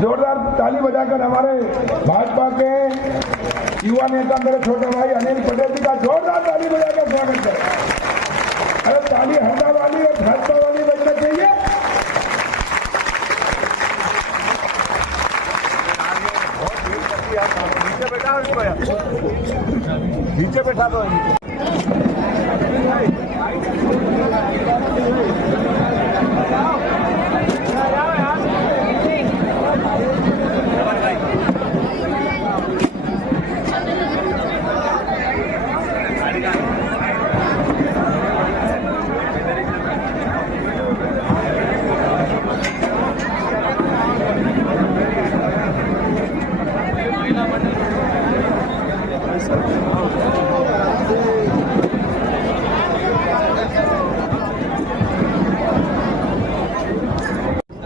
जोरदार ताली बजाकर हमारे भाजपा के युवा नेता मेरे छोटे भाई अनिल पटेल जी का जोरदार ताली बजाकर स्वागत करें। अरे ताली हंडा वाली और भाजपा वाली बजना चाहिए। नीचे बैठा दो।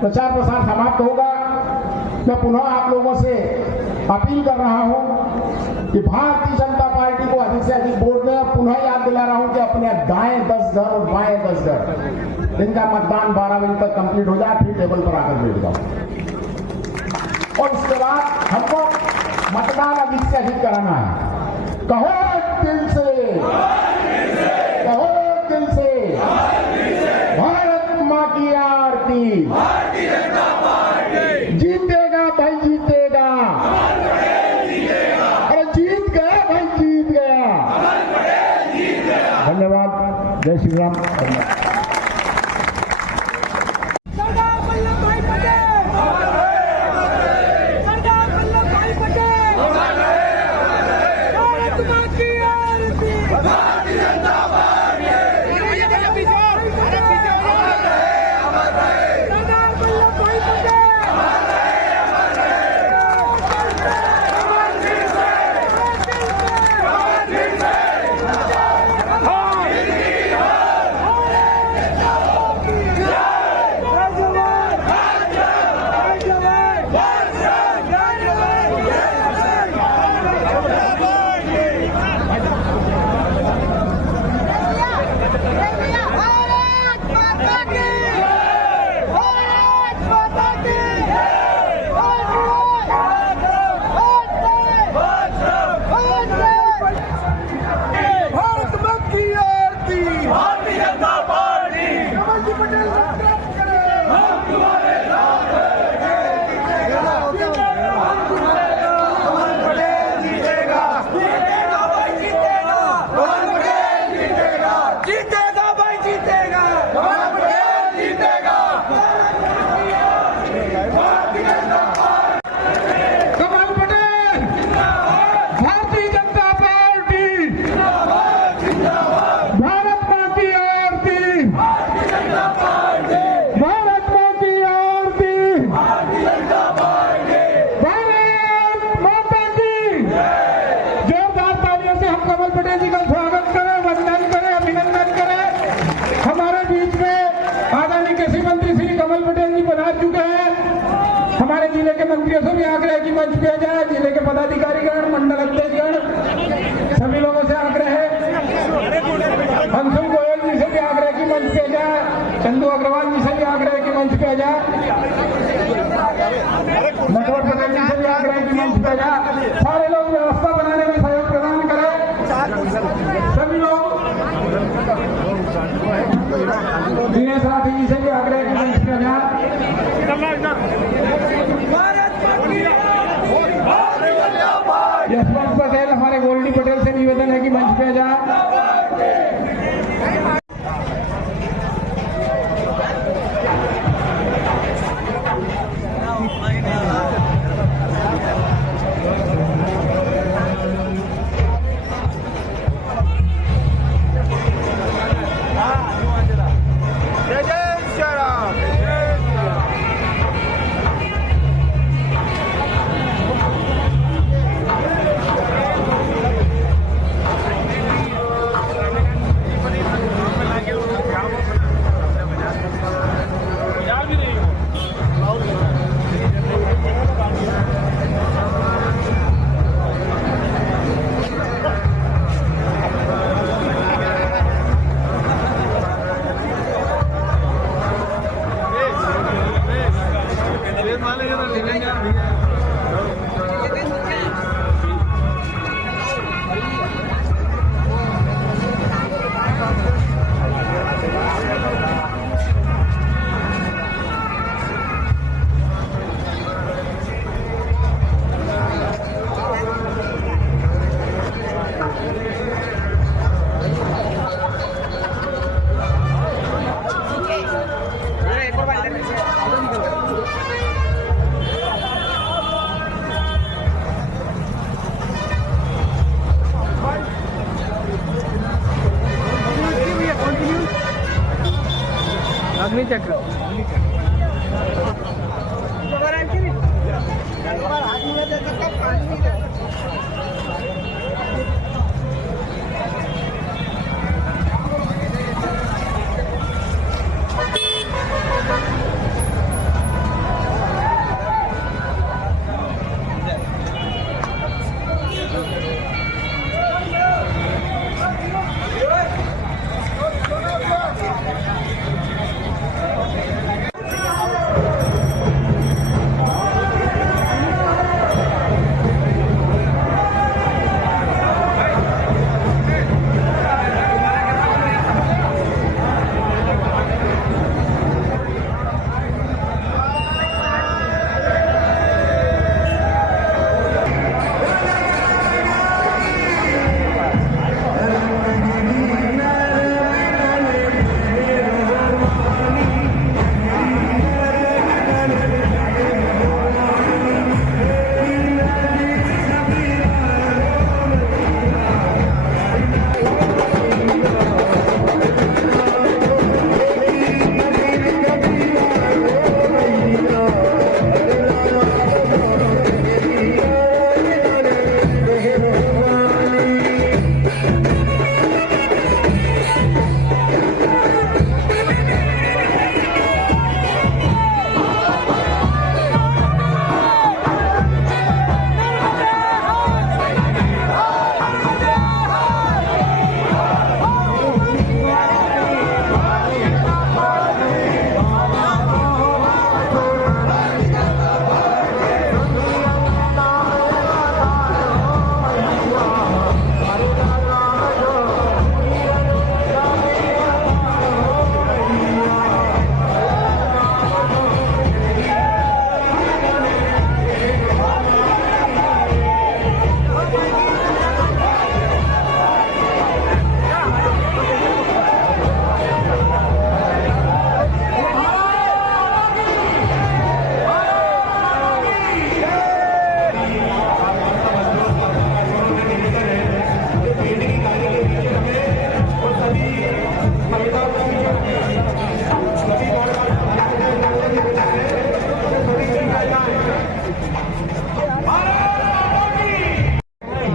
प्रचार प्रसार समाप्त होगा। मैं पुनः आप लोगों से अपील कर रहा हूं कि भारतीय जनता पार्टी को अधिक से अधिक वोट दें। पुनः याद दिला रहा हूं कि अपने दाएं 10 घर और बाएं 10 घर इनका मतदान 12 बजे तक कंप्लीट हो जाए, फिर टेबल पर आकर बैठ जाओ। और उसके बाद हमको मतदान अधिक से अधिक कराना है। कहो दिल से, कहो दिल से, भारत मां की आरती, जीतेगा भाई जीतेगा, अरे जीत गया भाई जीत गया। धन्यवाद। जय श्री राम। मंत्रियों से भी आग्रह की मंच पे जाए, जिले के पदाधिकारीगण, मंडल अध्यक्षगण, सभी लोगों से आग्रह है। अंशुल गोयल जी से भी आग्रह की मंच पे जाए, चंदू अग्रवाल जी से भी आग्रह की मंच पे जाए, नटवर पटेल जी से भी आग्रह की मंच पे जाए। सारे लोग व्यवस्था बनाने में सहयोग प्रदान करें। सभी लोग दिनेश राठी जी से भी आग्रह की मंच पे जाए। यशवंत पटेल, हमारे गोल्डी पटेल से निवेदन है कि मंच पे जाए। अग्नि चक्र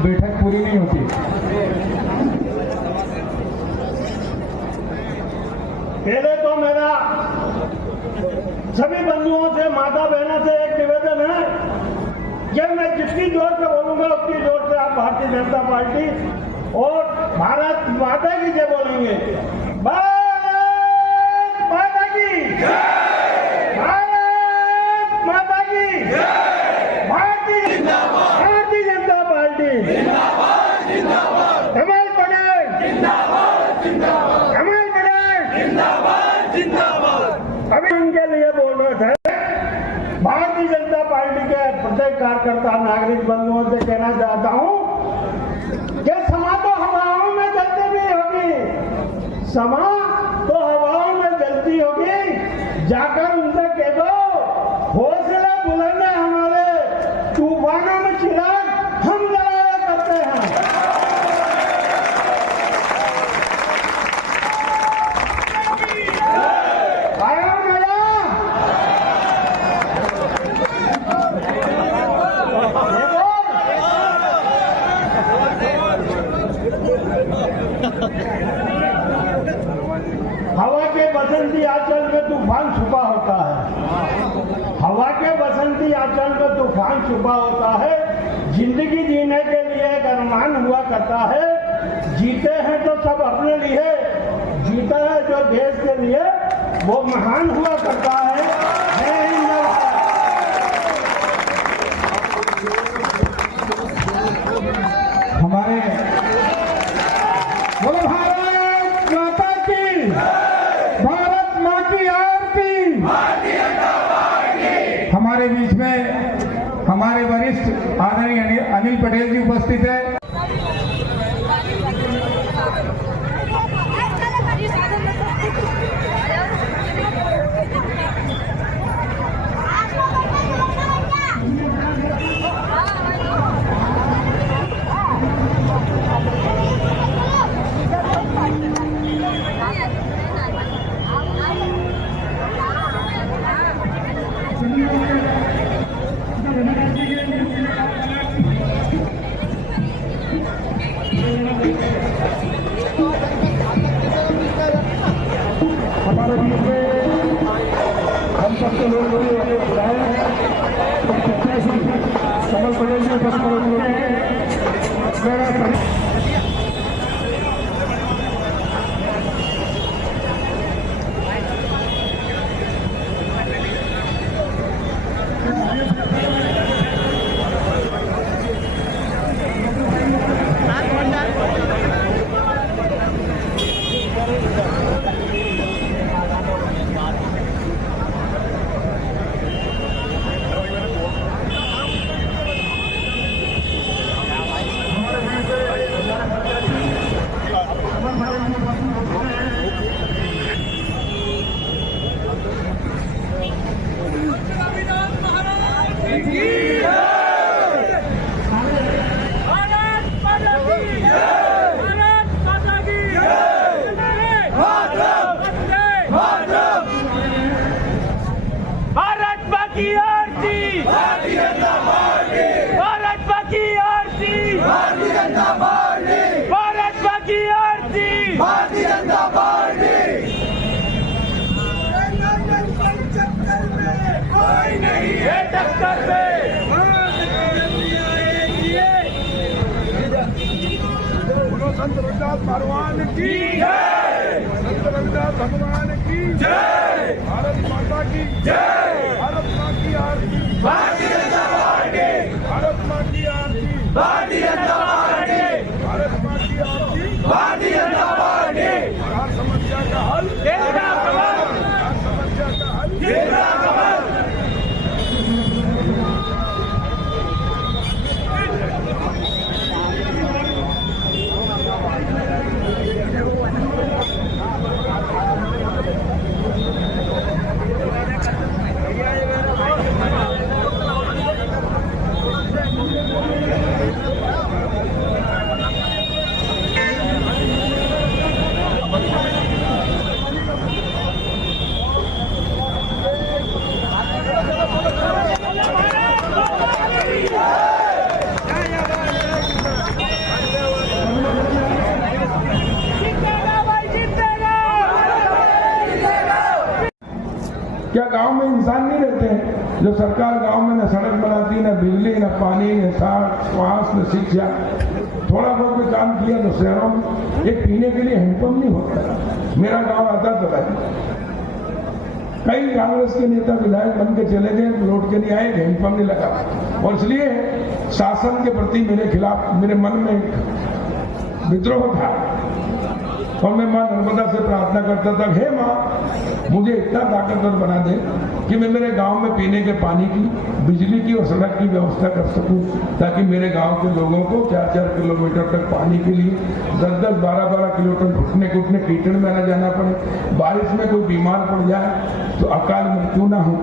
बैठक पूरी नहीं होती। पहले तो मेरा सभी बंधुओं से, माता बहनों से एक निवेदन है कि मैं जितनी जोर से बोलूंगा उतनी जोर से आप भारतीय जनता पार्टी और भारत माता की जय बोलेंगे। भारत माता की जय, भारत माता की जय, भारतीय जनता पार्टी जिंदाबाद, जिंदाबाद, कमल पटेल जिंदाबाद, जिंदाबाद, कमल पटेल जिंदाबाद, जिंदाबाद। अभी उनके लिए बोलना था। भारतीय जनता पार्टी के प्रत्येक कार्यकर्ता नागरिक बंधुओं से कहना चाहता हूं कि समा तो हवाओं में चलती भी होगी, समा तो हवाओं में चलती होगी। जाकर उनसे कह दो हौसला बुलंद है हमारे, तूफानों में चिराग हम जलाया करते हैं। आया मजा? हवा के बसंती आंचल में तूफान छुपा होता है, हवा के बसंती आंचल में तूफान छुपा होता है। जिंदगी जीने के लिए एक अरमान हुआ करता है। जीते हैं तो सब अपने लिए, जीता है जो देश के लिए वो महान हुआ करता है। जय हिंद। हमारे बोलो भारत माता की, भारत माँ की आरती। हमारे बीच में हमारे वरिष्ठ आदरणीय अनिल पटेल जी उपस्थित है। लोग प्रत्याशी कमल पटेल जी उपस्थित मेरा संत रविदास भगवान की जय, संत रविदास भगवान की जय, भारत माता की जय, भारत माँ की आरती, भारतीय जनता पार्टी, भारत माँ की आरती, भारतीय जनता पार्टी, भारत माँ की आरती, भारतीय जनता पार्टी। हर समस्या का हल केंद्र कमल, हर समस्या का हल केंद्र कमल। क्या गांव में इंसान नहीं रहते हैं? जो सरकार गांव में न सड़क बनाती, न बिजली, न पानी, न स्वास्थ्य, न शिक्षा, थोड़ा बहुत भी काम किया तो शहरों में एक पीने के लिए हैंडपंप नहीं होता। मेरा गांव आता था, कई कांग्रेस के नेता विधायक बन के चले गए, लौट के नहीं आए, हैंडपंप नहीं लगा। और इसलिए शासन के प्रति मेरे खिलाफ मेरे मन में विद्रोह था और मैं मां नर्मदा से प्रार्थना करता था, हे मां मुझे इतना ताकतवर बना दे कि मैं मेरे गांव में पीने के पानी की, बिजली की और सड़क की व्यवस्था कर सकूं, ताकि मेरे गांव के लोगों को 4-4 किलोमीटर तक पानी के लिए 10-10, 12-12 किलोमीटर घुटने घुटने कीचड़ में न जाना पड़े, बारिश में कोई बीमार पड़ जाए तो अकाल मृत्यु न हो।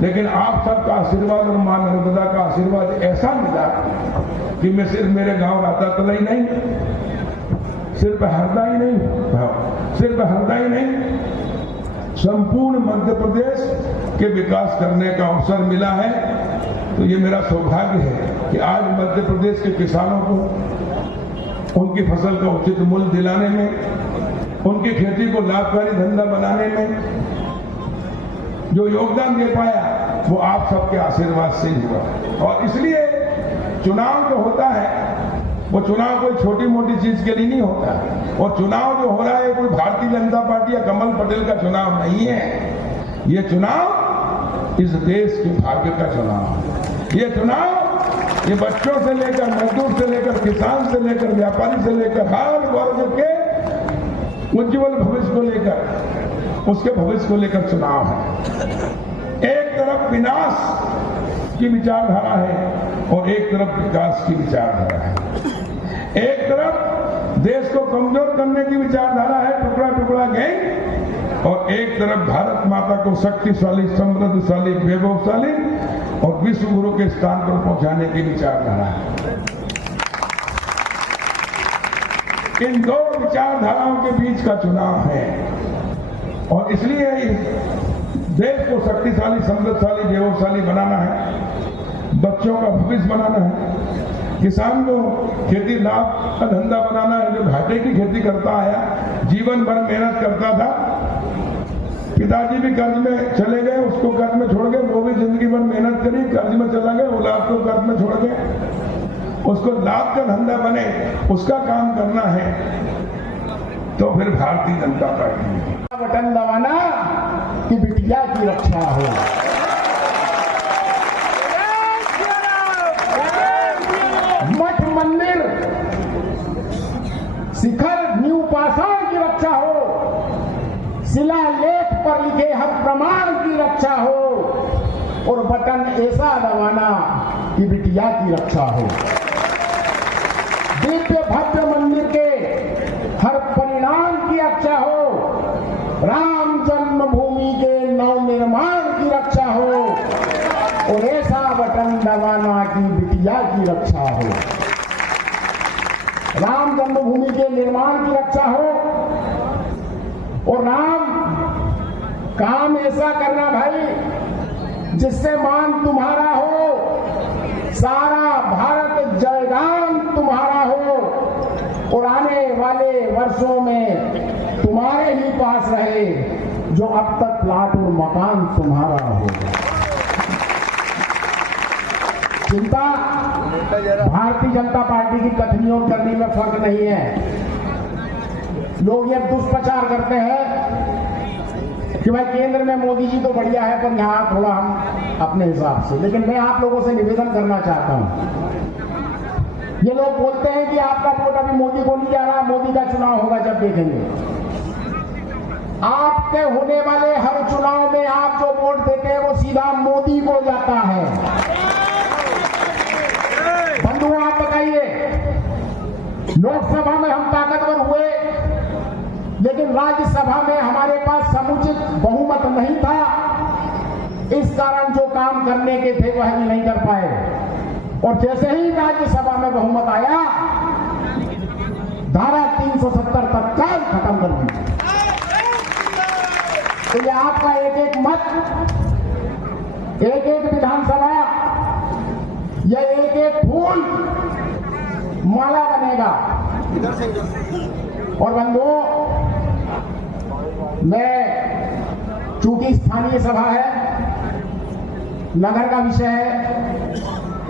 लेकिन आप सबका आशीर्वाद और मां नर्मदा का आशीर्वाद ऐसा मिला कि मैं सिर्फ मेरे गाँव रातातला ही नहीं, सिर्फ हरदा ही नहीं, संपूर्ण मध्य प्रदेश के विकास करने का अवसर मिला है। तो ये मेरा सौभाग्य है कि आज मध्य प्रदेश के किसानों को उनकी फसल का उचित मूल्य दिलाने में, उनकी खेती को लाभकारी धंधा बनाने में जो योगदान दे पाया वो आप सबके आशीर्वाद से ही हुआ। और इसलिए चुनाव जो होता है वो चुनाव कोई छोटी मोटी चीज के लिए नहीं होता, और चुनाव जो हो रहा है कोई भारतीय जनता पार्टी या कमल पटेल का चुनाव नहीं है। ये चुनाव इस देश के भाग्य का चुनाव है। ये चुनाव ये बच्चों से लेकर, मजदूर से लेकर, किसान से लेकर, व्यापारी से लेकर हर वर्ग के उज्जवल भविष्य को लेकर, उसके भविष्य को लेकर चुनाव है। एक तरफ विनाश की विचारधारा है और एक तरफ विकास की विचारधारा है। एक तरफ देश को कमजोर करने की विचारधारा है, टुकड़ा टुकड़ा गैंग, और एक तरफ भारत माता को शक्तिशाली, समृद्धशाली, वैभवशाली और विश्व गुरु के स्थान पर पहुंचाने की विचारधारा है। इन दो विचारधाराओं के बीच का चुनाव है और इसलिए देश को शक्तिशाली, समृद्धशाली, वैभवशाली बनाना है, बच्चों का भविष्य बनाना है, किसान को खेती लाभ का धंधा बनाना है, जो घाटे की खेती करता आया, जीवन भर मेहनत करता था, पिताजी भी कर्ज में चले गए, उसको कर्ज में छोड़ गए, वो भी जिंदगी भर मेहनत करी, कर्ज में चला गया, औलाद को कर्ज में छोड़ गए। उसको लाभ का धंधा बने, उसका काम करना है, तो फिर भारतीय जनता पार्टी बटन दबाना कि बिटिया की रक्षा हो। मठ मंदिर शिखर न्यू पाषाण की रक्षा हो, शिलालेख पर लिखे हर प्रमाण की रक्षा हो, और बटन ऐसा दबाना कि बिटिया की रक्षा हो। दिव्य भव्य मंदिर के हर परिणाम की रक्षा हो, राम जन्मभूमि के नवनिर्माण की रक्षा हो, और ऐसा बटन दबाना कि बिटिया की रक्षा हो। राम जन्मभूमि के निर्माण की रक्षा हो, और राम काम ऐसा करना भाई जिससे मान तुम्हारा हो, सारा भारत जयगान तुम्हारा हो, और आने वाले वर्षों में तुम्हारे ही पास रहे जो अब तक प्लाट और मकान तुम्हारा हो। चिंता भारतीय जनता पार्टी की कथनी और करनी में फर्क नहीं है। लोग ये दुष्प्रचार करते हैं कि भाई केंद्र में मोदी जी तो बढ़िया है, पर यहां थोड़ा हम अपने हिसाब से। लेकिन मैं आप लोगों से निवेदन करना चाहता हूं, ये लोग बोलते हैं कि आपका वोट अभी मोदी को नहीं जा रहा, मोदी का चुनाव होगा जब देखेंगे। आपके होने वाले हर चुनाव में आप जो वोट देते हैं वो सीधा मोदी को जाता है। बंधुओं आप बताइए, लोकसभा में हम ताकतवर हुए, लेकिन राज्यसभा में हमारे पास समुचित बहुमत नहीं था, इस कारण जो काम करने के थे वह भी नहीं कर पाए। और जैसे ही राज्यसभा में बहुमत आया, धारा 370 तत्काल खत्म कर दी। तो ये आपका एक एक मत, एक एक विधानसभा, या एक एक फूल माला बनेगा। और बंधुओं, मैं चूंकि स्थानीय सभा है, नगर का विषय है,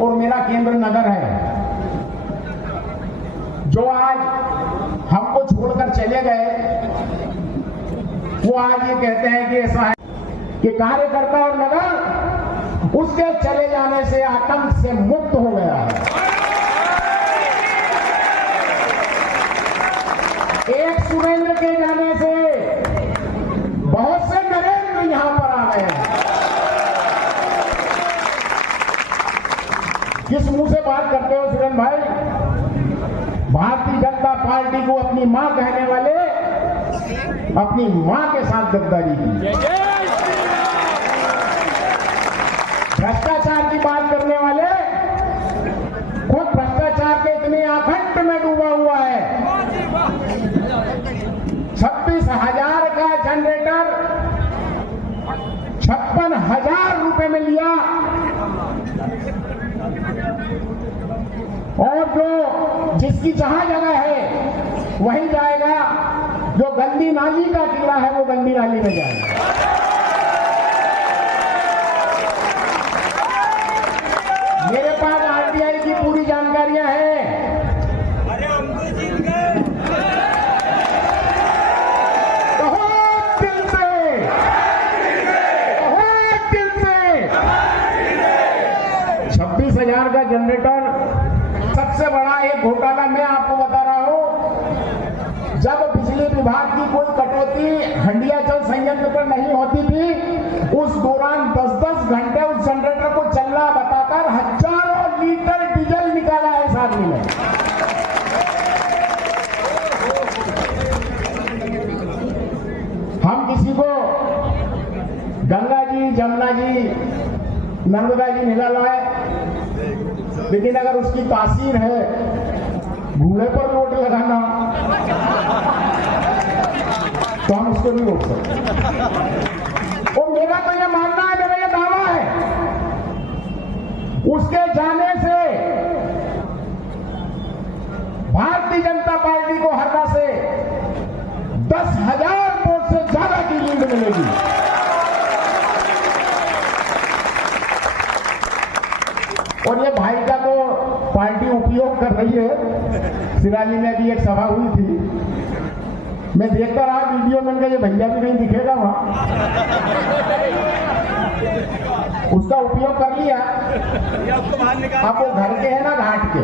और मेरा केंद्र नगर है, जो आज हमको छोड़कर चले गए, वो आज ये कहते हैं कि ऐसा है कि कार्यकर्ता और नगर उसके चले जाने से आतंक से मुक्त हो गया है। एक सुरेंद्र के जाने से बहुत से नरेंद्र यहां पर आ गए हैं। किस मुंह से बात करते हो सुरेंद्र भाई? भारतीय जनता पार्टी को अपनी मां कहने वाले अपनी मां के साथ गद्दारी की, भ्रष्टाचार की बात करने वाले खुद भ्रष्टाचार के इतने आखंड में डूबा हुआ है। 26,000 का जनरेटर 56,000 रुपए में लिया, और जो जिसकी जहां जगह है वहीं जाएगा, जो गंदी नाली का कीड़ा है वो गंदी नाली में जाएगा। मेरे पास आरटीआई की पूरी जानकारियां हैं। बहुत दिल से 26,000 का जनरेटर। सबसे बड़ा एक घोटाला मैं आपको बता रहा हूं, जब बिजली विभाग की कोई कटौती हंडिया जल संयंत्र पर नहीं होती थी, उस दौरान 10-10 घंटे उस जनरेटर को चलना बताकर हजारों लीटर डीजल निकाला है इस आदमी ने। हम किसी को गंगा जी, जमुना जी, नर्मदा जी निकाला है, लेकिन अगर उसकी तासीर है घूढ़े पर रोट लगाना, तो हम उसको नहीं रोक सकते। और मेरा तो यह मानना है, मेरा यह दावा है, उसके जाने से भारतीय जनता पार्टी को हरना से 10,000 वोट से ज्यादा की लीड मिलेगी। और ये भाई का तो पार्टी उपयोग कर रही है। सिराजी में भी एक सभा हुई थी, मैं देखता रहा वीडियो में, ये भैया भी नहीं दिखेगा वहां, उसका उपयोग कर लिया। अब वो घर के है ना घाट के।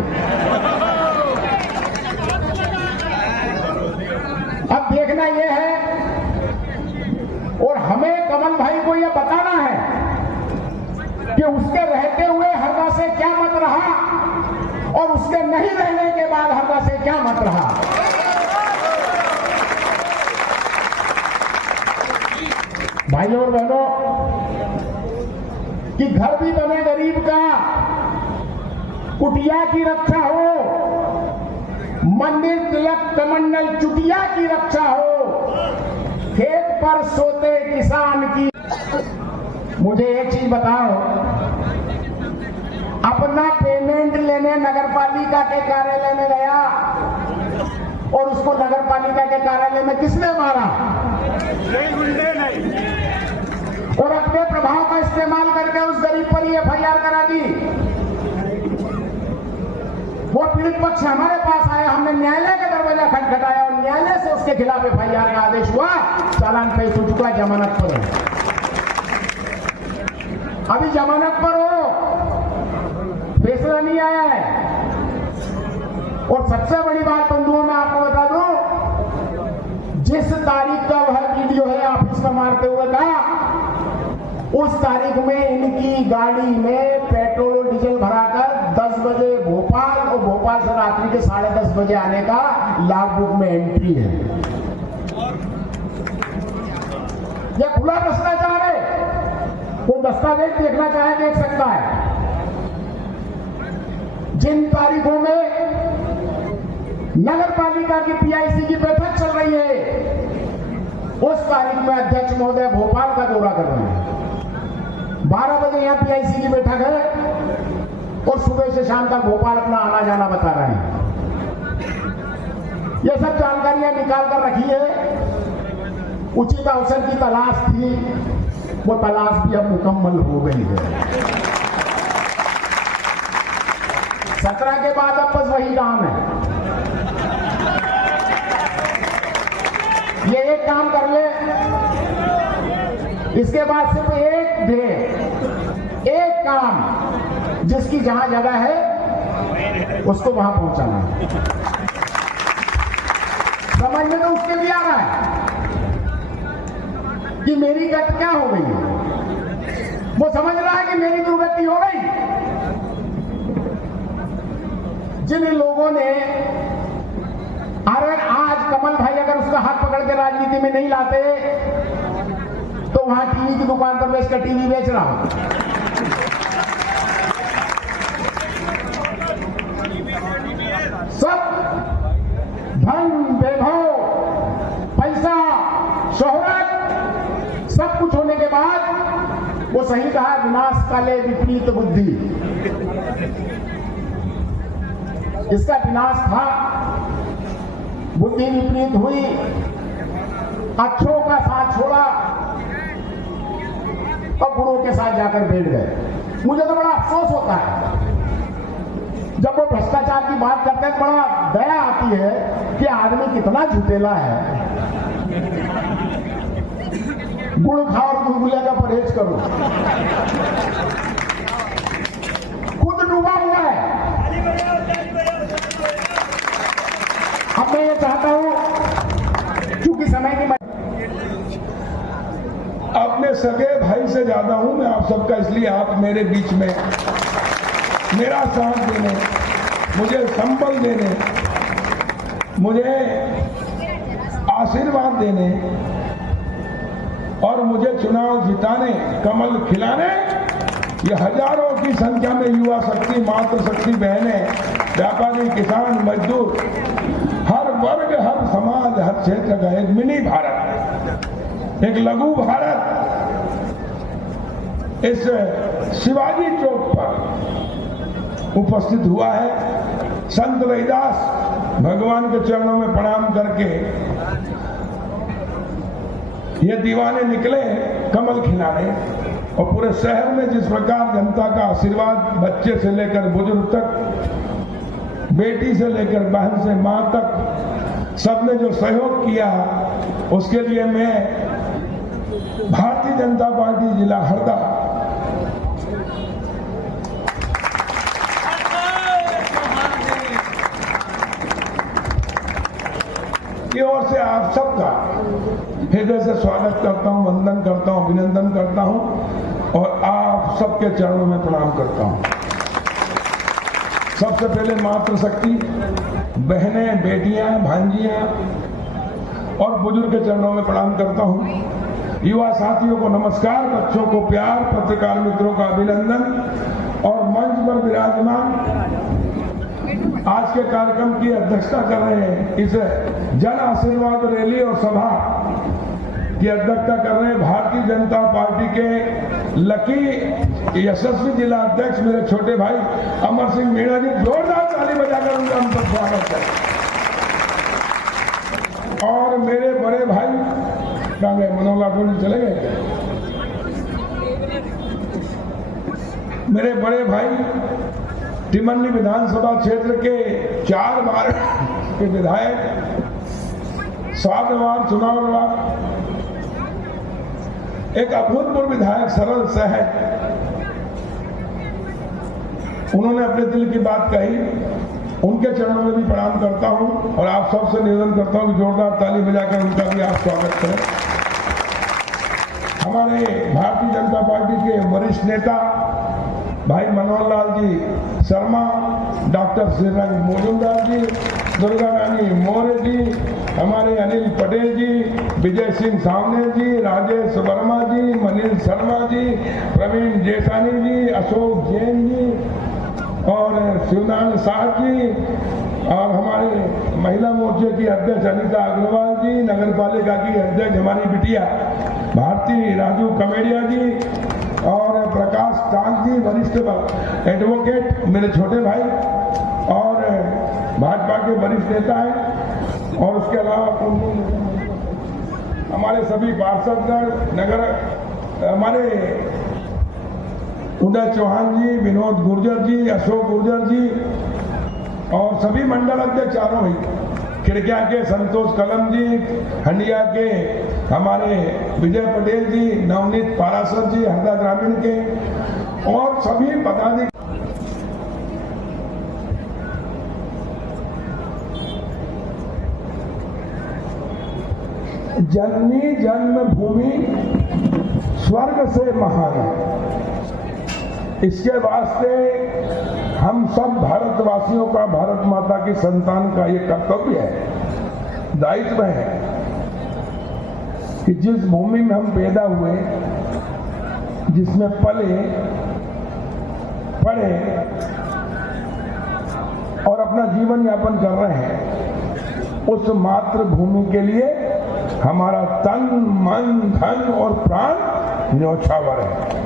अब देखना ये है, और हमें कमल भाई को ये बताना है कि उसके रहते हुए हरदा से क्या मत रहा और उसके नहीं रहने के बाद हरदा से क्या मत रहा। भाइयों और बहनों, कि घर भी बने गरीब का, कुटिया की रक्षा हो, मंदिर तिलक कमंडल चुटिया की रक्षा हो, खेत पर सोते किसान की। मुझे एक चीज बताओ, अपना पेमेंट लेने नगरपालिका के कार्यालय में गया और उसको नगरपालिका के कार्यालय में किसने मारा? और अपने प्रभाव का इस्तेमाल करके उस गरीब पर ही एफआईआर करा दी। वो पीड़ित पक्ष हमारे पास आया, हमने न्यायालय का दरवाजा खटखटाया और न्यायालय से उसके खिलाफ एफआईआर का आदेश हुआ, चालान पेश हो चुका, जमानत पर है। अभी जमानत पर हो, फैसला नहीं आया है। और सबसे बड़ी बात बंधुओं मैं आपको बता दूं, जिस तारीख का वह वीडियो है ऑफिस में मारते हुए का, उस तारीख में इनकी गाड़ी में पेट्रोल और डीजल भराकर 10 बजे भोपाल और भोपाल से रात्रि के 10:30 बजे आने का लॉग बुक में एंट्री है। यह खुला भ्रष्टाचार है। कोई दस्तावेज देखना चाहे देख सकता है। जिन तारीखों में नगर पालिका की पीआईसी की बैठक चल रही है, उस तारीख में अध्यक्ष महोदय भोपाल का दौरा कर रहे हैं। 12 बजे यहां पीआईसी की बैठक है और सुबह से शाम तक भोपाल अपना आना जाना बता रहे हैं। ये सब जानकारियां निकाल कर रखी है। उचित अवसर की तलाश थी, वो तलाश भी अब मुकम्मल हो गई है। 17 के बाद अब बस वही काम है। ये एक काम कर ले, इसके बाद सिर्फ एक काम, जिसकी जहां जगह है उसको वहां पहुंचाना है। समझ में तो उसके भी आ रहा है कि मेरी गति क्या हो गई है। वो समझ रहा है कि मेरी दुर्गति हो गई। जिन लोगों ने, अगर आज कमल भाई अगर उसका हाथ पकड़ के राजनीति में नहीं लाते तो वहां टीवी की दुकान पर बेचकर टीवी बेच रहा हूं। सब धन, वैभव, पैसा, शोहरत, सब कुछ होने के बाद वो सही कहा, विनाश काले विपरीत बुद्धि। इसका विनाश था, बुद्धि विपरीत हुई, अच्छों का साथ छोड़ा और बुरों के साथ जाकर बैठ गए। मुझे तो बड़ा अफसोस होता है जब वो भ्रष्टाचार की बात करते हैं, बड़ा दया आती है कि आदमी कितना झुटेला है। गुड़ खाओ और गुलगुले का परहेज करो। खुद डूबा हुआ है। अब मैं ये चाहता हूं, क्योंकि समय की अपने सगे भाई से ज्यादा हूं मैं आप सबका, इसलिए आप मेरे बीच में मेरा साथ देने, मुझे संबल देने, मुझे आशीर्वाद देने और मुझे चुनाव जिताने, कमल खिलाने, ये हजारों की संख्या में युवा शक्ति, मातृशक्ति बहनें, व्यापारी, किसान, मजदूर, हर वर्ग, हर समाज, हर क्षेत्र का एक मिनी भारत, एक लघु भारत इस शिवाजी चौक पर उपस्थित हुआ है। संत रविदास भगवान के चरणों में प्रणाम करके ये दीवाने निकले कमल खिलाने, और पूरे शहर में जिस प्रकार जनता का आशीर्वाद, बच्चे से लेकर बुजुर्ग तक, बेटी से लेकर बहन से मां तक, सबने जो सहयोग किया, उसके लिए मैं भारतीय जनता पार्टी जिला हरदा की ओर से आप सबका हृदय से स्वागत करता हूं, वंदन करता हूं, अभिनंदन करता हूं और आप सबके चरणों में प्रणाम करता हूं। सबसे पहले मातृशक्ति, बहनें, बेटियां, भांजियां और बुजुर्ग के चरणों में प्रणाम करता हूं। युवा साथियों को नमस्कार, बच्चों को प्यार, पत्रकार मित्रों का अभिनंदन और मंच पर विराजमान आज के कार्यक्रम की अध्यक्षता कर रहे हैं, इस जन आशीर्वाद रैली और सभा की अध्यक्षता कर रहे हैं भारतीय जनता पार्टी के लकी यशस्वी जिला अध्यक्ष मेरे छोटे भाई अमर सिंह मीणा जी। जोरदार ताली बजाकर उनका हम सब स्वागत करें। और मेरे बड़े भाई कहाँ गए? मनोहर लाखों जी चले गए? मेरे बड़े भाई टिमरनी विधानसभा क्षेत्र के 4 बार के विधायक, 7 बार चुनाव लड़ा, एक अभूतपूर्व विधायक सरल सहज, उन्होंने अपने दिल की बात कही, उनके चरणों में भी प्रणाम करता हूं और आप सबसे निवेदन करता हूं कि जोरदार ताली बजाकर उनका भी आप स्वागत करें। हमारे भारतीय जनता पार्टी के वरिष्ठ नेता भाई मनोहर लाल जी शर्मा, डॉक्टर श्रीरंग मोजूमदार जी, दुर्गा रानी मौर्य जी, हमारे अनिल पटेल जी, विजय सिंह सावने जी, राजेश वर्मा जी, मनीष शर्मा जी, प्रवीण जेठानी जी, अशोक जैन जी और शिवनारायण शाह जी और हमारे महिला मोर्चे की अध्यक्ष अनीता अग्रवाल जी, नगर पालिका की अध्यक्ष हमारी बिटिया भारती राजू कमेडिया जी और प्रकाश कांत जी वरिष्ठ एडवोकेट मेरे छोटे भाई और भाजपा के वरिष्ठ नेता हैं। और उसके अलावा हमारे सभी पार्षदगण, नगर हमारे उदय चौहान जी, विनोद गुर्जर जी, अशोक गुर्जर जी और सभी मंडल अध्यक्ष चारों ही, खिड़किया के संतोष कलम जी, हंडिया के हमारे विजय पटेल जी, नवनीत पारासर जी हरदा ग्रामीण के और सभी पदाधिकारी। जननी जन्मभूमि स्वर्ग से महान है, इसके वास्ते हम सब भारतवासियों का, भारत माता की संतान का ये कर्तव्य है, दायित्व है कि जिस भूमि में हम पैदा हुए, जिसमें पले पढ़े और अपना जीवन यापन कर रहे हैं, उस मातृभूमि के लिए हमारा तन, मन, धन और प्राण न्योछावर है।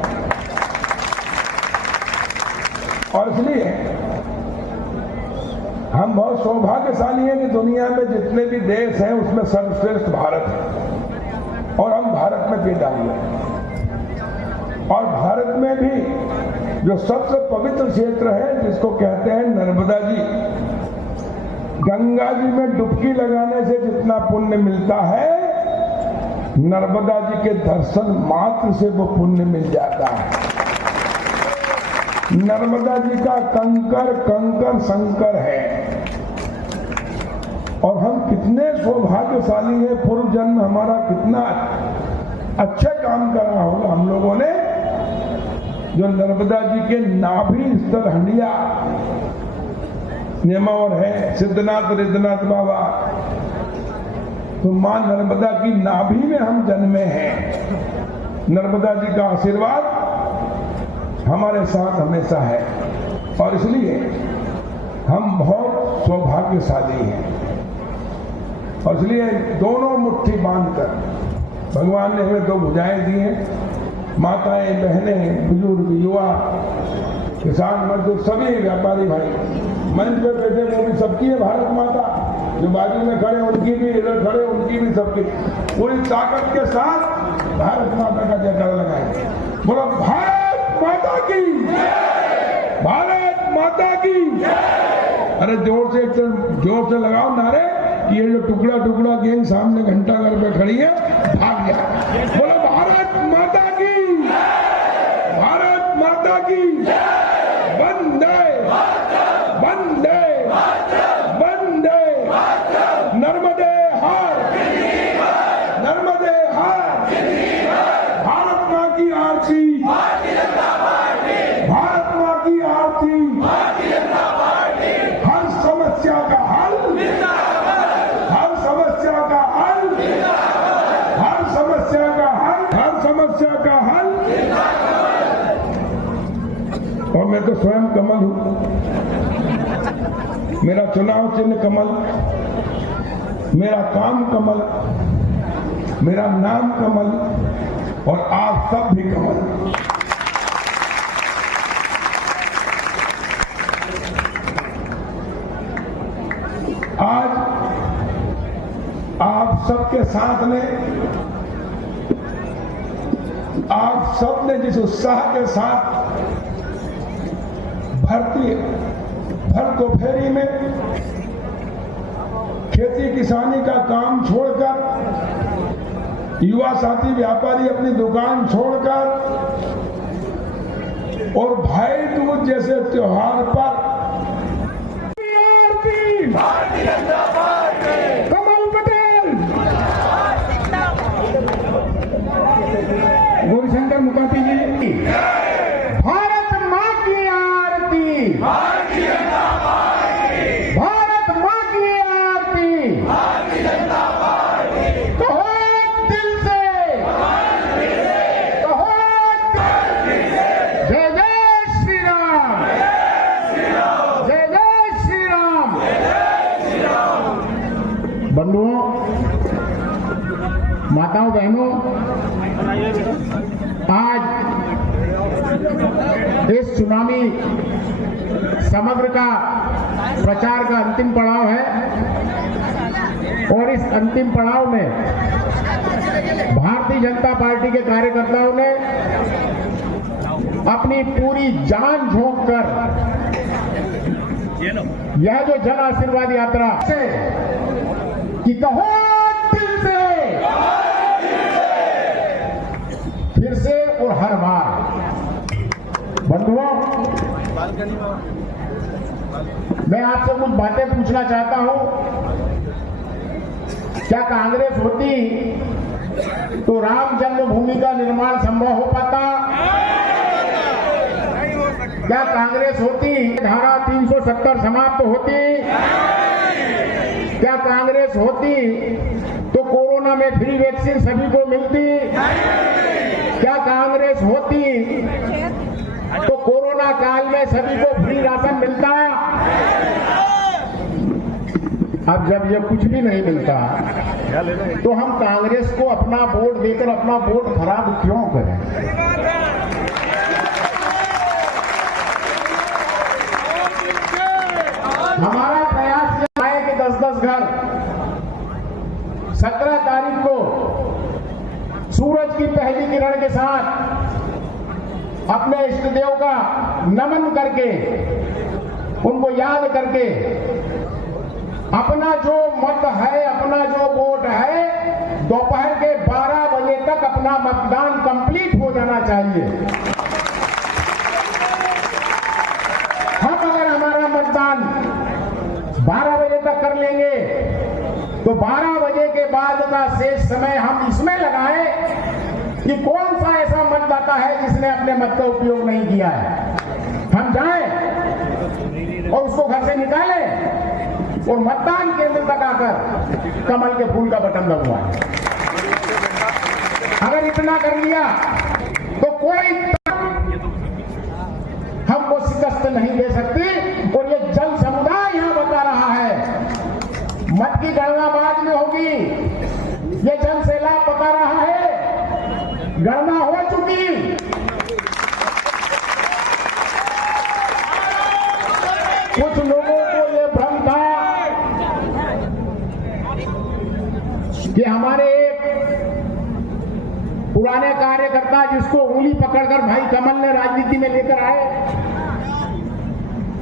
और इसलिए हम बहुत सौभाग्यशाली हैं कि दुनिया में जितने भी देश हैं उसमें सर्वश्रेष्ठ भारत है और हम भारत में पैदा हुए हैं। और भारत में भी जो सबसे पवित्र क्षेत्र है जिसको कहते हैं नर्मदा जी, गंगा जी में डुबकी लगाने से जितना पुण्य मिलता है, नर्मदा जी के दर्शन मात्र से वो पुण्य मिल जाता है। नर्मदा जी का कंकर कंकर संकर है और हम कितने सौभाग्यशाली हैं, पूर्व जन्म हमारा कितना अच्छा काम करा होगा हम लोगों ने, जो नर्मदा जी के नाभि स्थल हंडिया नेमावर है, सिद्धनाथ रिद्धनाथ बाबा, तो मां नर्मदा की नाभि में हम जन्मे हैं। नर्मदा जी का आशीर्वाद हमारे साथ हमेशा है और इसलिए हम बहुत सौभाग्यशाली हैं। और इसलिए दोनों मुट्ठी बांधकर भगवान ने हमें 2 भुजाएं दी हैं, माताएं, बहनें, बुजुर्ग, युवा, किसान, मजदूर, सभी व्यापारी भाई, मंच पे बैठे वो भी सबकी है भारत माता। जो बाजू में खड़े उनकी भी, इधर खड़े उनकी भी, सबकी पूरी ताकत के साथ भारत माता का जयकारा लगाएंगे। बोलो भारत माता की, भारत माता की। अरे जोर से लगाओ नारे कि ये जो टुकड़ा टुकड़ा गैंग सामने घंटा घर पे खड़ी है भाग जाए। बोलो भारत माता की, भारत माता की। वंदे वंदे वंदे नर्मदे हार, नर्मदे हार। भारत माँ की आरती, भारत माँ की आरती। हर समस्या का हल, हर समस्या का हल, हर समस्या का हल, हर समस्या का हल। और मैं तो स्वयं कमल हूं, मेरा चुनाव चिन्ह कमल, मेरा काम कमल, मेरा नाम कमल, और आप सब भी कमल। आज आप सबके साथ में, आप सब ने जिस उत्साह के साथ भर दोपहरी में खेती किसानी का काम छोड़कर, युवा साथी व्यापारी अपनी दुकान छोड़कर और भाई दूज जैसे त्योहार पर भारतीय जनता पार्टी, कमल पटेल, गौरीशंकर मुकाती जी, भारत माँ की आरती, भारतीय जनता पार्टी, भारत माँ की आरती, भारतीय जनता पार्टी। कहो दिल से, कहो दिल से, जय जय श्री राम, जय जय श्री राम। बंधुओं, माताओं, बहनों, आज इस चुनावी समग्र का प्रचार का अंतिम पड़ाव है और इस अंतिम पड़ाव में भारतीय जनता पार्टी के कार्यकर्ताओं ने अपनी पूरी जान झोंक कर यह जो जन आशीर्वाद यात्रा से कि कहो दिल से, फिर से और हर बार। बंधुओं, मैं आपसे कुछ बातें पूछना चाहता हूं। क्या कांग्रेस होती तो राम जन्मभूमि का निर्माण संभव हो पाता? क्या कांग्रेस होती धारा 370 समाप्त होती? क्या कांग्रेस होती तो कोरोना में फ्री वैक्सीन सभी को मिलती? क्या कांग्रेस होती तो कोरोना काल में सभी को फ्री राशन मिलता? अब जब ये कुछ भी नहीं मिलता तो हम कांग्रेस को अपना वोट देकर अपना वोट खराब क्यों करें? हमारा प्रयास यह है कि 10-10 घर 17 तारीख को सूरज की पहली किरण के साथ अपने इष्ट देव का नमन करके, उनको याद करके, अपना जो मत है, अपना जो वोट है, दोपहर के 12 बजे तक अपना मतदान कंप्लीट हो जाना चाहिए। हम अगर हमारा मतदान 12 बजे तक कर लेंगे तो 12 बजे के बाद का शेष समय हम इसमें लगाएं कि कौन सा ऐसा मतदाता है जिसने अपने मत का उपयोग नहीं किया है। हम जाएं और उसको घर से निकालें और मतदान केंद्र तक आकर कमल के फूल का बटन लगवाएं। अगर इतना कर लिया तो कोई हमको शिकस्त नहीं दे सकती। और ये जन समुदाय यहां बता रहा है, मत की गणना बाद में होगी। ये जन सैलाब बता रहा है, गणना हो चुकी। कुछ लोगों को ये भ्रम था कार्यकर्ता जिसको उंगली पकड़कर भाई कमल ने राजनीति में लेकर आए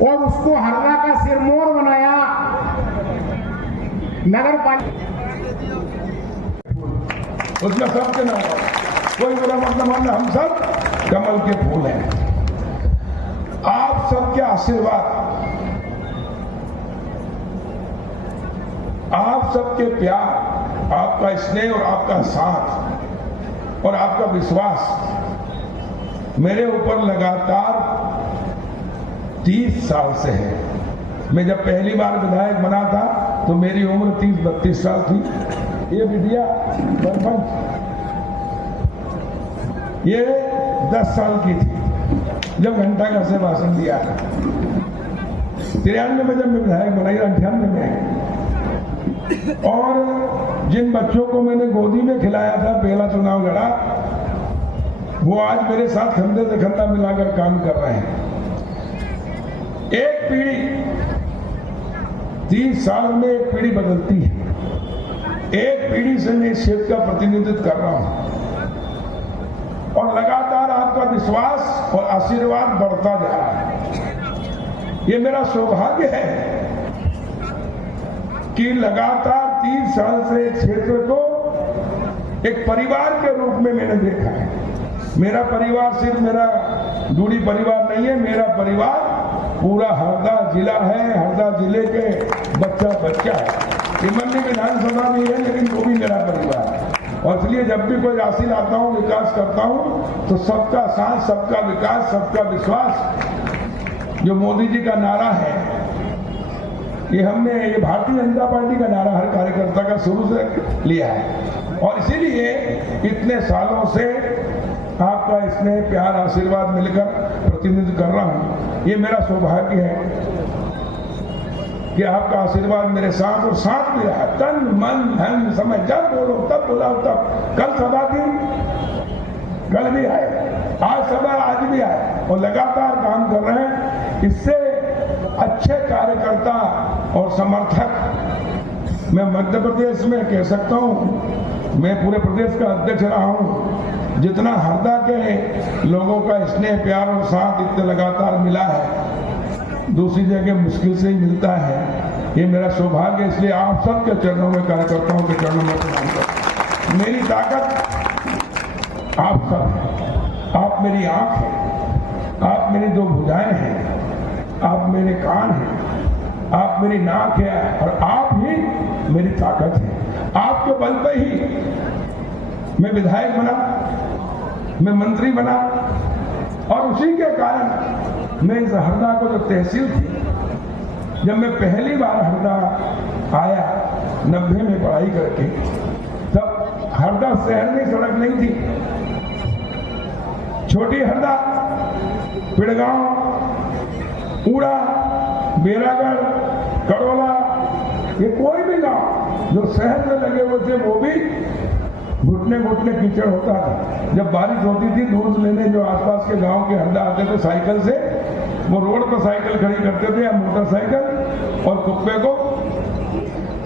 और उसको हरदा का सिरमौर बनाया नगर पालिका, उसमें सबके नाम कोई बुरा मतलब मानना, हम सब कमल के फूल हैं। आप सबके आशीर्वाद, आप सबके प्यार, आपका स्नेह और आपका साथ और आपका विश्वास मेरे ऊपर लगातार 30 साल से है। मैं जब पहली बार विधायक बना था तो मेरी उम्र 30-32 साल थी। ये बिटिया सरपंच ये 10 साल की थी जब घंटा घर से भाषण दिया था। 93 में जब मैं विधायक बना, 98 में। और जिन बच्चों को मैंने गोदी में खिलाया था, पहला चुनाव लड़ा, वो आज मेरे साथ कंधे से कंधा मिलाकर काम कर रहे हैं। एक पीढ़ी 30 साल में एक पीढ़ी बदलती है। एक पीढ़ी से मैं इस क्षेत्र का प्रतिनिधित्व कर रहा हूं और लगातार आपका विश्वास और आशीर्वाद बढ़ता जा रहा है। ये मेरा सौभाग्य है कि लगातार 30 साल से इस क्षेत्र को एक परिवार के रूप में मैंने देखा है। मेरा परिवार सिर्फ मेरा दूरी परिवार नहीं है, मेरा परिवार पूरा हरदा जिला है। हरदा जिले के बच्चा है। ये मंडी विधानसभा भी है, लेकिन वो भी मेरा परिवार है। और इसलिए जब भी कोई राशि लाता हूं, विकास करता हूं, तो सबका साथ, सबका विकास, सबका विश्वास, जो मोदी जी का नारा है, ये भारतीय जनता पार्टी का नारा हर कार्यकर्ता का शुरू से लिया है। और इसीलिए इतने सालों से आपका स्नेह, प्यार, आशीर्वाद मिलकर प्रतिनिधित्व कर रहा हूं। ये मेरा सौभाग्य है कि आपका आशीर्वाद मेरे साथ और साथ भी रहा। तन मन धन समय, जब बोलो तब बुलाओ तब। कल सभा थी, कल भी आए, आज सभा आज भी आए और लगातार काम कर रहे हैं। इससे अच्छे कार्यकर्ता और समर्थक मैं मध्य प्रदेश में कह सकता हूं, मैं पूरे प्रदेश का अध्यक्ष रहा हूं। जितना हरदा के लोगों का स्नेह, प्यार और साथ इतने लगातार मिला है, दूसरी जगह मुश्किल से ही मिलता है। ये मेरा सौभाग्य, इसलिए आप सबके चरणों में, कार्यकर्ताओं के चरणों में प्रणाम करता हूं। मेरी ताकत आप सब हैं। आप मेरी आंख हैं, आप मेरी 2 भुजाएं हैं, आप मेरे कान हैं, आप मेरी नाक है और आप ही मेरी ताकत है। आपके बल पे ही मैं विधायक बना, मैं मंत्री बना और उसी के कारण मैं इस हरदा को, जो तहसील थी, जब मैं पहली बार हरदा आया 90 में पढ़ाई करके, तब हरदा शहर में सड़क नहीं थी। छोटी हरदा, पिड़गांव, ऊड़ा, बेरागढ़, कड़ोला, ये कोई भी गांव जो शहर में लगे हुए थे वो भी घुटने घुटने कीचड़ होता था। जब बारिश होती थी, दूध लेने जो आसपास के गांव के हरदा आते थे साइकिल से, वो रोड पर साइकिल खड़ी करते थे या मोटरसाइकिल, और कुप्पे को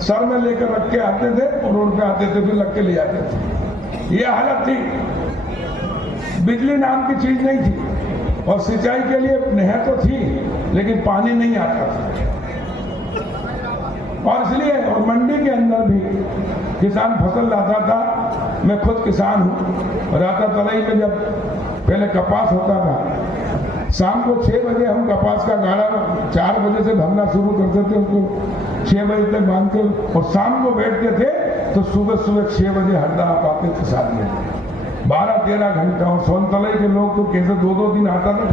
सर में लेकर रख के आते थे और रोड पे आते थे, फिर लग के ले जाते थे। ये हालत थी। बिजली नाम की चीज नहीं थी और सिंचाई के लिए नहर तो थी, लेकिन पानी नहीं आता था। और इसलिए और मंडी के अंदर भी किसान फसल लाता था। मैं खुद किसान हूं। राता तलाई में जब पहले कपास होता था, शाम को 6 बजे हम कपास का गाड़ा 4 बजे से भरना शुरू करते थे, उसको 6 बजे तक बांधते और शाम को बैठते थे तो सुबह 6 बजे हरदा आप आते थे साथ में 12-13 घंटा। और सोनतलाई के लोग तो कैसे 2-2 दिन आता था,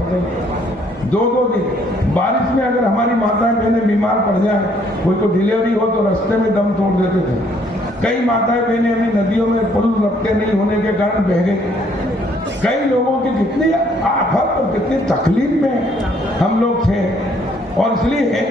2-2 दिन। बारिश में अगर हमारी माताएं बहनें बीमार पड़ जाए, कोई को डिलीवरी हो तो रास्ते में दम तोड़ देते थे। कई माताएं बहनें हमें नदियों में पुल रखते नहीं होने के कारण बह गई। कई लोगों की कितनी आफत और कितनी तकलीफ में हम लोग थे। और इसलिए